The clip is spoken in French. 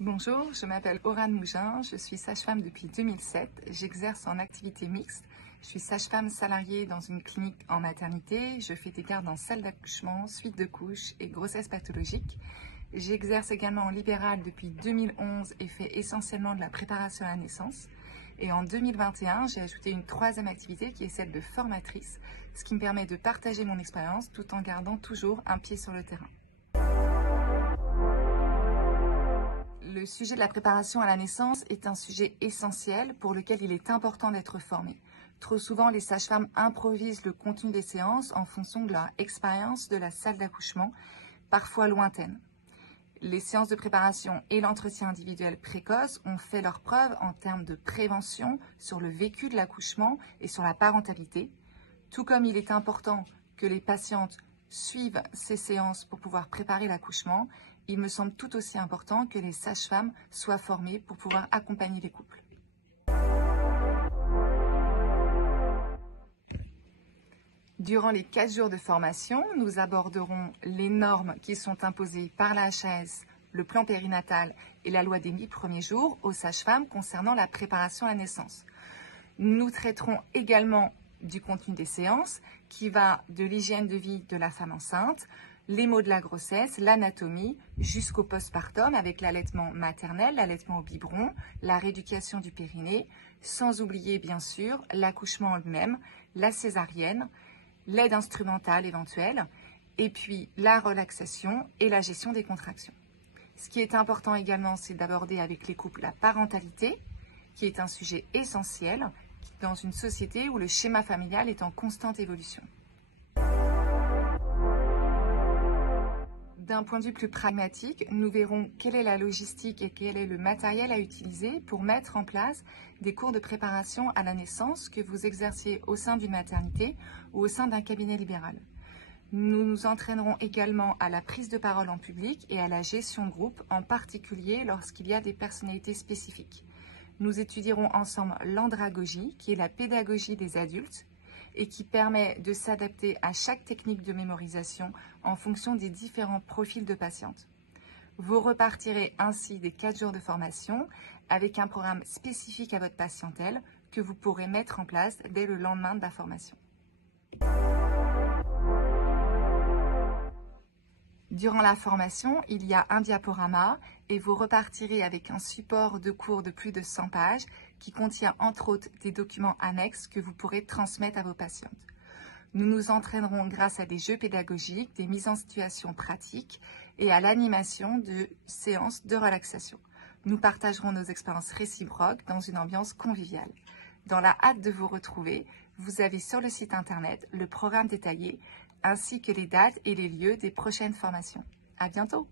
Bonjour, je m'appelle Aurane Mougin, je suis sage-femme depuis 2007. J'exerce en activité mixte. Je suis sage-femme salariée dans une clinique en maternité. Je fais des gardes en salle d'accouchement, suite de couches et grossesse pathologique. J'exerce également en libéral depuis 2011 et fais essentiellement de la préparation à la naissance. Et en 2021, j'ai ajouté une troisième activité qui est celle de formatrice, ce qui me permet de partager mon expérience tout en gardant toujours un pied sur le terrain. Le sujet de la préparation à la naissance est un sujet essentiel pour lequel il est important d'être formé. Trop souvent, les sages-femmes improvisent le contenu des séances en fonction de leur expérience de la salle d'accouchement, parfois lointaine. Les séances de préparation et l'entretien individuel précoce ont fait leurs preuves en termes de prévention sur le vécu de l'accouchement et sur la parentalité, tout comme il est important que les patientes suivent ces séances pour pouvoir préparer l'accouchement. Il me semble tout aussi important que les sages-femmes soient formées pour pouvoir accompagner les couples. Durant les 4 jours de formation, nous aborderons les normes qui sont imposées par la HAS, le plan périnatal et la loi des 1000 premiers jours aux sages-femmes concernant la préparation à la naissance. Nous traiterons également du contenu des séances qui va de l'hygiène de vie de la femme enceinte, les maux de la grossesse, l'anatomie, jusqu'au postpartum avec l'allaitement maternel, l'allaitement au biberon, la rééducation du périnée, sans oublier bien sûr l'accouchement lui-même, la césarienne, l'aide instrumentale éventuelle, et puis la relaxation et la gestion des contractions. Ce qui est important également, c'est d'aborder avec les couples la parentalité, qui est un sujet essentiel dans une société où le schéma familial est en constante évolution. D'un point de vue plus pragmatique, nous verrons quelle est la logistique et quel est le matériel à utiliser pour mettre en place des cours de préparation à la naissance que vous exerciez au sein d'une maternité ou au sein d'un cabinet libéral. Nous nous entraînerons également à la prise de parole en public et à la gestion de groupe, en particulier lorsqu'il y a des personnalités spécifiques. Nous étudierons ensemble l'andragogie, qui est la pédagogie des adultes, et qui permet de s'adapter à chaque technique de mémorisation en fonction des différents profils de patientes. Vous repartirez ainsi des 4 jours de formation avec un programme spécifique à votre patientèle que vous pourrez mettre en place dès le lendemain de la formation. Durant la formation, il y a un diaporama et vous repartirez avec un support de cours de plus de 100 pages qui contient entre autres des documents annexes que vous pourrez transmettre à vos patientes. Nous nous entraînerons grâce à des jeux pédagogiques, des mises en situation pratiques et à l'animation de séances de relaxation. Nous partagerons nos expériences réciproques dans une ambiance conviviale. Dans la hâte de vous retrouver, vous avez sur le site internet le programme détaillé ainsi que les dates et les lieux des prochaines formations. À bientôt!